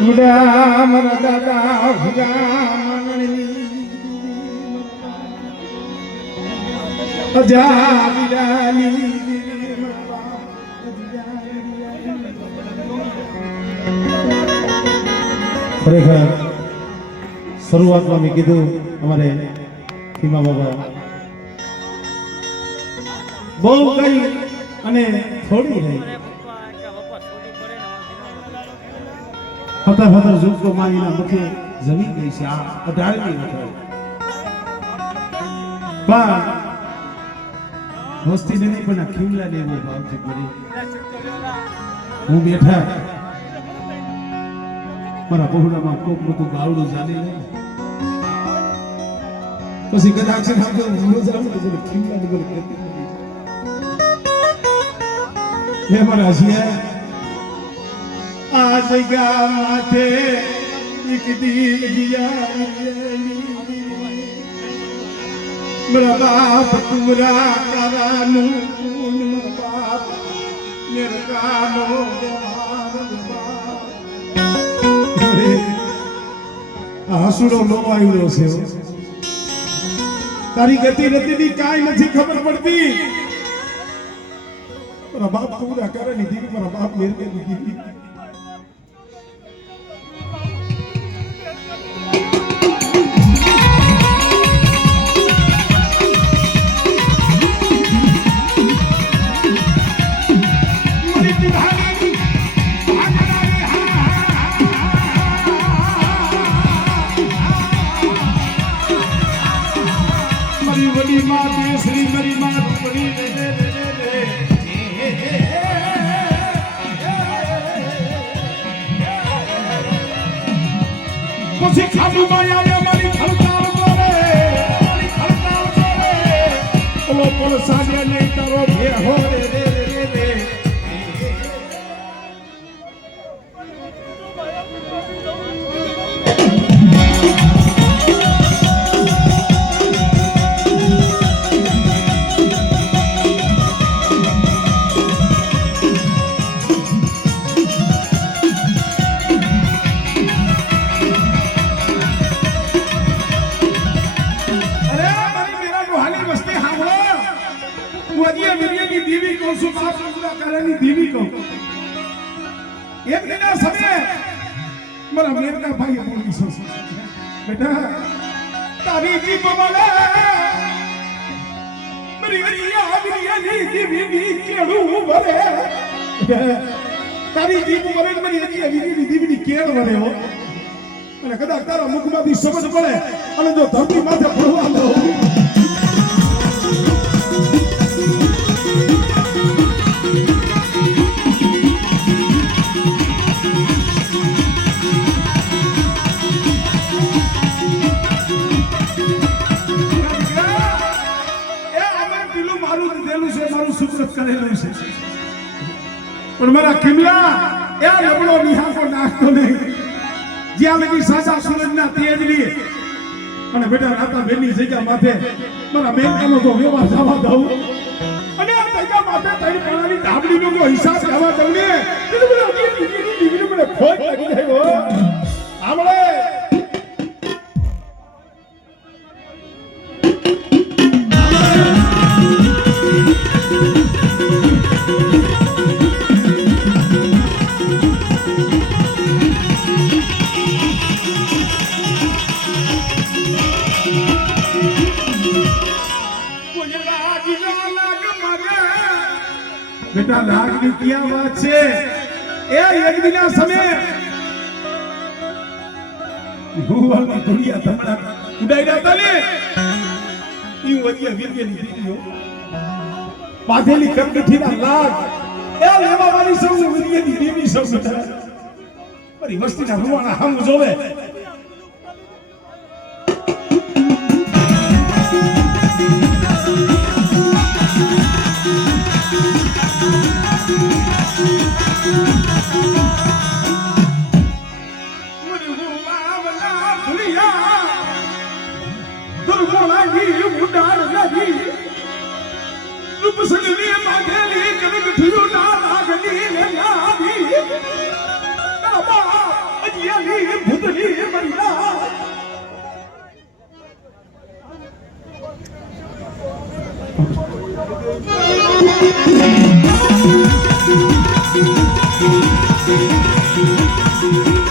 ઉડા મારા દાદા ઉડા અજા વિરાલી ખરેખર શરૂઆતમાં મેં કીધું અમારે ખીમા બાબા બહુ કઈ અને થોડી રહી ફતર ફતર ઝુમકો મારીના મુખે જમી ગઈ છે આ 18મી વખત પણ વસ્તી નહીં પણ આ ખીમલા ને એવો ભાવ છે કરી હું બેઠા મારા બહુડામાં કોક મોટું ગાવડું ચાલી લે પછી કદાચ છે આપણે હું જાણું તો ખીમલા ને બોલ કહેતી હે મારા જીયા આ જગ્યા માથે એક દીયા मेरा बाप तुमरा करानु मेरा बाप मेरा कानो हासुडो नो आयो છે તારી ગતિ રતિની કાઈ નથી ખબર પડતી મારા બાપ પૂરા કરે ની દીવી મારા બાપ મેર કે દીવી बड़ी माँ श्री मेरी माँ बड़ी પછી ખાબુ માયા ને મારી ખલકાલ કરે ઓલો પર સાજે નહીં તારો ભે હો રે રે રે રે દીવી કહું એક દિના સમય મારા મેરના ભાઈએ બોલી છે બેટા તારી જીપ મને મારી વિરિયાની દીવી કેળું ભરે તારી જીપ મને મારી વિરિયાની દીવી કેળ ભરે હો અને કદાચ તારા મુખમાંથી સમજ પડે અને જો ધરતી માથે પડવા દો કરેલું છે પણ મારા કિમલા એ લબડો નિહાકો નાખતો નહીં જ્યાં લગી સાચા સૂરજના તેજની અને બેટા રાતા બેની જગ્યા માથે મારા બેનનો તો વ્યવહાર જવા દઉં અને આ જગ્યા માથે તારી પાણાની ધાબડીનો જો હિસાબ જવા દઉં ને એટલે મને ખોટ લાગી જાય આમળે बेटा लाग की क्या बात છે એ એક દિના સમય ભૂવાલની દુનિયા તમારા ઉડાઈ રહ્યા ને ઈ વડિયા વીરગેની દીકરીઓ બાધેલી કરકઠીના લાગ એ લેવા વાળી સૌ વીરગેની દેવી સૌ બેટા મારી વસ્તીના રૂવાણા હમ જોવે રૂપ સગની માગેલી કનક થયું ના લાગની લેનાવી બાબા અજિયાની ભૂતની મરિયા Thank you.